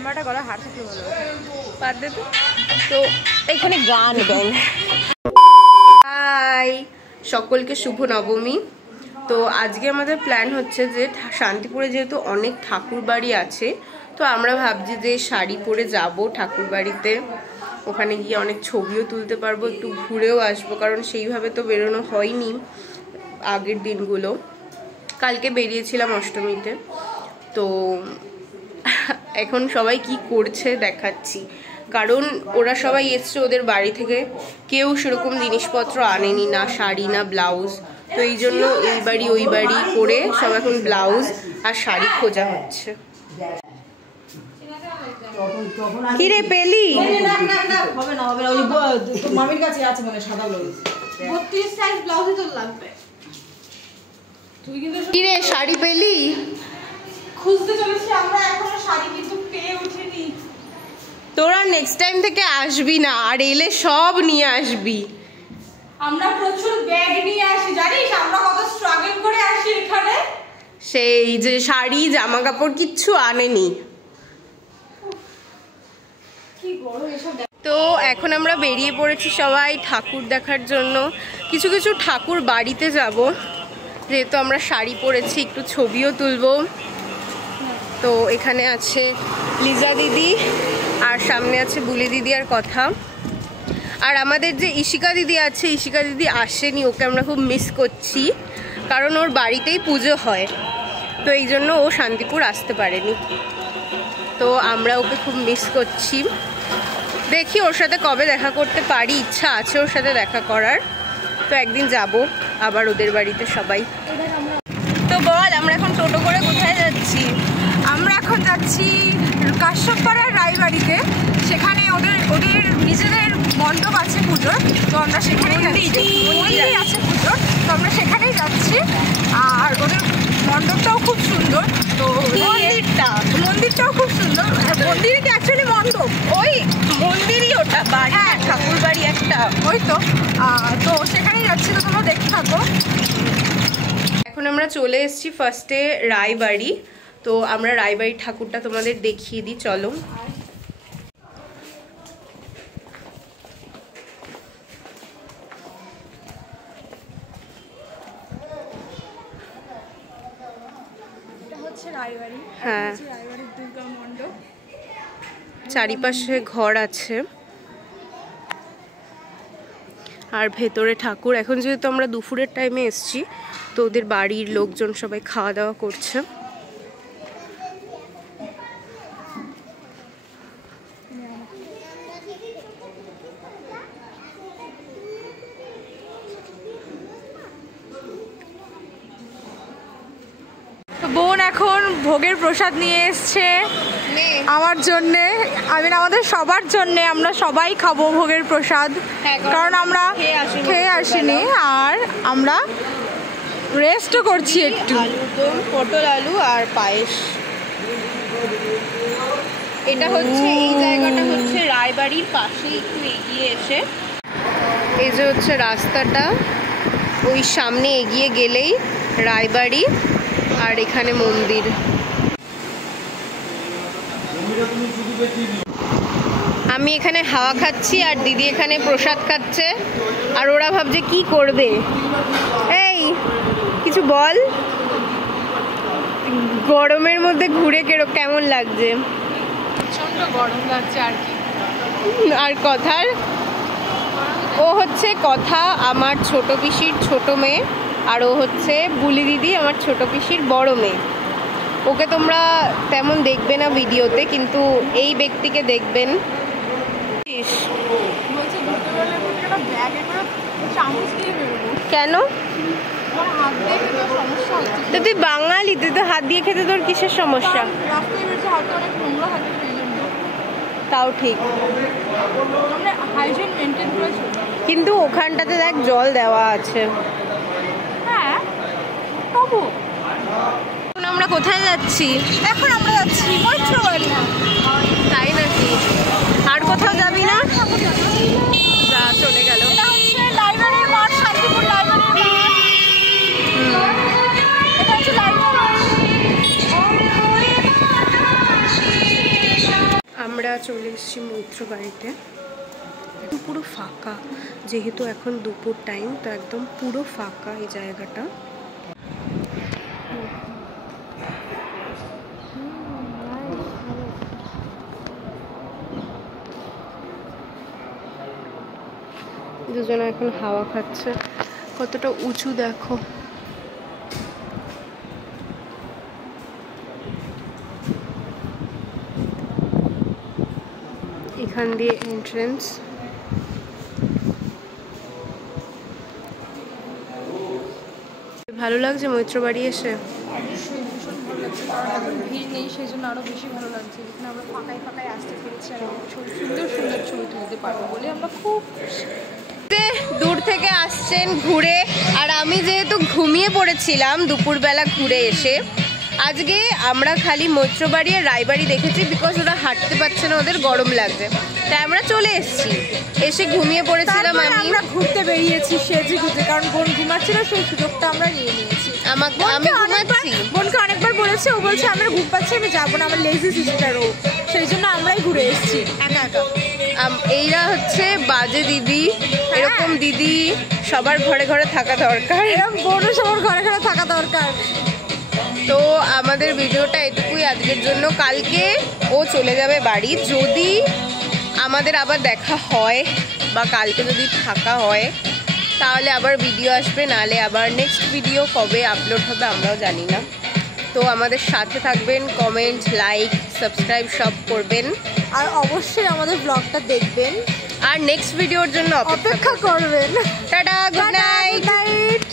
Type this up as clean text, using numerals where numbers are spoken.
আমরা একটা গলা হার থাকলে ভালো বাদ দে তো এখানে গান গান। হাই সকলকে, শুভ নবমী। তো আজকে আমাদের প্ল্যান হচ্ছে যে শান্তিপুরে যেহেতু অনেক ঠাকুর বাড়ি আছে, তো আমরা ভাবছি যে শাড়ি পরে যাব ঠাকুর বাড়িতে, ওখানে গিয়ে অনেক ছবিও তুলতে পারবো, একটু ঘুরেও আসবো, কারণ সেইভাবে তো বেরোনো হয়নি আগের দিনগুলো। কালকে বেরিয়েছিলাম অষ্টমীতে। তো এখন সবাই কি করছে দেখাচ্ছি, কারণ ওরা সবাই এসছে ওদের বাড়ি থেকে, কেউ সেরকম জিনিসপত্র আনেনি, না শাড়ি না ব্লাউজ। তো এই জন্য এই বাড়ি ওই বাড়ি করে সব এখন ব্লাউজ আর শাড়ি খোঁজা হচ্ছে। কি রে পেলি? মামির কাছে আছে মানে সাদা ব্লাউজ 32 সাইজ ব্লাউজই তো লাগবে। তুই কিন্তু কি রে শাড়ি পেলি? খুঁজতে চলেছি আমরা, এখনো শাড়ি কিন্তু পেয়ে উঠিনি। তোরা নেক্সট টাইম থেকে আসবি না, আর এলে সব নিয়ে আসবি। আমরা প্রচুর ব্যাগ নিয়ে আসি, জানিস আমরা কত স্ট্রাগল করে আসি এখানে। সেই যে শাড়ি জামা কাপড় কিচ্ছু আনেনি। কি গরম এসব। তো এখন আমরা বেরিয়ে পড়েছি সবাই ঠাকুর দেখার জন্য। কিছু কিছু ঠাকুর বাড়িতে যাব, যেহেতু আমরা শাড়ি পরেছি, একটু ছবিও তুলবো। তো এখানে আছে লিজা দিদি, আর সামনে আছে বুলি দিদি আর কথা। আর আমাদের যে ইশিকা দিদি আছে, ইশিকা দিদি আসেনি, ওকে আমরা খুব মিস করছি, কারণ ওর বাড়িতেই পুজো হয়, তো এই জন্য ও শান্তিপুর আসতে পারেনি। তো আমরা ওকে খুব মিস করছি। দেখি ওর সাথে কবে দেখা করতে পারি, ইচ্ছা আছে ওর সাথে দেখা করার। তো একদিন যাব আবার ওদের বাড়িতে সবাই। তো বল, আমরা এখন টোটো করে কোথায় যাচ্ছি? আমরা এখন যাচ্ছি কাশ্যপপাড়ার রায়বাড়িতে, সেখানে ওদের নিজেদের মণ্ডপ আছে পুজোর, তো আমরা সেখানেই যাচ্ছি। মন্দির আছে পুজোর, তো আমরা সেখানেই যাচ্ছি। আর ওদের মণ্ডপটাও খুব সুন্দর, তো মন্দিরটাও খুব সুন্দর। মন্দিরটা অ্যাকচুয়ালি মণ্ডপ, ওই মন্দিরই ওটা, বাড়ি ঠাকুর বাড়ি একটা, ওই তো। তো সেখানেই যাচ্ছি, তো তোমরা দেখতে থাকো। এখন আমরা চলে এসেছি ফার্স্টে রায়বাড়ি। তো আমরা রায়বাড়ির ঠাকুরটা তোমাদের দেখিয়ে দিই, চলো। হ্যাঁ, চারিপাশে ঘর আছে আর ভেতরে ঠাকুর। এখন যেহেতু আমরা দুপুরের টাইমে এসেছি, তো ওদের বাড়ির লোকজন সবাই খাওয়া দাওয়া করছে। বোন এখন ভোগের প্রসাদ নিয়ে এসছে আমার জন্যে, আমাদের সবার জন্যে। আমরা সবাই খাবো ভোগের প্রসাদ, কারণ আমরা খেয়ে আসিনি, আর আমরা রেস্টও করছি একটু। পটল আলু আর পায়েস। এটা হচ্ছে, এই জায়গাটা হচ্ছে রায়বাড়ির পাশে, একটু এগিয়ে এসে এই যে হচ্ছে রাস্তাটা, ওই সামনে এগিয়ে গেলেই রায়বাড়ি, আর এখানে মন্দির। আমি এখানে হাওয়া খাচ্ছি আর দিদি এখানে প্রসাদ খাচ্ছে, আর ওরা ভাবছে কি করবে। এই কিছু বল, গরমের মধ্যে ঘুরে কেমন লাগছে? প্রচন্ড গরম লাগছে আর কি। আর কথার, ও হচ্ছে কথা আমার ছোট পিসির ছোট মেয়ে, আর ও হচ্ছে বুলি দিদি আমার ছোট পিসির বড় মেয়ে। ওকে তোমরা তেমন দেখবে না ভিডিওতে, কিন্তু এই ব্যক্তিকে দেখবেন। কেন? তো তুই বাঙালি, তুই তো হাত দিয়ে খেতে, তোর কিসের সমস্যা? তাও ঠিক, কিন্তু ওখানটাতে দেখ জল দেওয়া আছে। এখন আমরা কোথায় যাচ্ছি? এখন আমরা যাচ্ছি মৈত্রবাড়ি। তাই নাকি? আর কোথাও যাবি না? যা, চলে গেল। এটা হচ্ছে লাইব্রেরির মাঠ, শান্তিপুর লাইব্রেরির মাঠ। এটা হচ্ছে লাইব্রেরি। আমরা চলে এসেছি মৈত্র বাড়িতে। পুরো ফাঁকা, যেহেতু এখন দুপুর টাইম, তো একদম পুরো ফাঁকা এই জায়গাটা। দুজনে এখন হাওয়া খাচ্ছে, কতটা উঁচু দেখো। এখান দিয়ে এন্ট্রেন্স। ভালো লাগছে মৈত্র বাড়ি এসে? অবশ্যই ভীষণ ভালো লাগছে, কারণ এখন ভিড় নেই, সেই জন্য আরও বেশি ভালো লাগছে। এখানে আমরা ফাঁকায় ফাঁকায় আসতে পেরেছি আর সুন্দর সুন্দর ছবি তুলতে পারবো বলে আমরা খুব দূর থেকে আসছেন ঘুরে, আর আমি যেহেতু ঘুমিয়ে পড়েছিলাম দুপুরবেলা ঘুরে এসে, আজকে আমরা খালি মৈত্রবাড়ি আর রায়বাড়ি দেখেছি, বিকজ ওরা হাঁটতে পারছে না, ওদের গরম লাগছে, তাই আমরা চলে এসেছি। এসে ঘুমিয়ে পড়েছিলাম আমি। আমরা ঘুরতে বেরিয়েছি সেজে গুজে, কারণ বোন ঘুমাচ্ছিল, সেই সুযোগটা আমরা নিয়ে নিয়েছি। আমি ঘুমাচ্ছি, বোনকে অনেকবার বলেছে, ও বলছে আমার ঘুম পাচ্ছে, আমি যাবো না, আমার লেজি সিস্টার ও, সেই জন্য আমরাই ঘুরে এসেছি একা একা। এইরা হচ্ছে বাজে দিদি, এরকম দিদি সবার ঘরে ঘরে থাকা দরকার, এরকম বোনও সবার ঘরে ঘরে থাকা দরকার। তো আমাদের ভিডিওটা এটুকুই আজকের জন্য। কালকে ও চলে যাবে বাড়ি, যদি আমাদের আবার দেখা হয় বা কালকে যদি থাকা হয় তাহলে আবার ভিডিও আসবে, নাহলে আবার নেক্সট ভিডিও কবে আপলোড হবে আমরাও জানি না। তো আমাদের সাথে থাকবেন, কমেন্ট, লাইক, সাবস্ক্রাইব সব করবেন, আর অবশ্যই আমাদের ব্লগটা দেখবেন আর নেক্সট ভিডিওর জন্য অপেক্ষা করবেন। Tata, good night.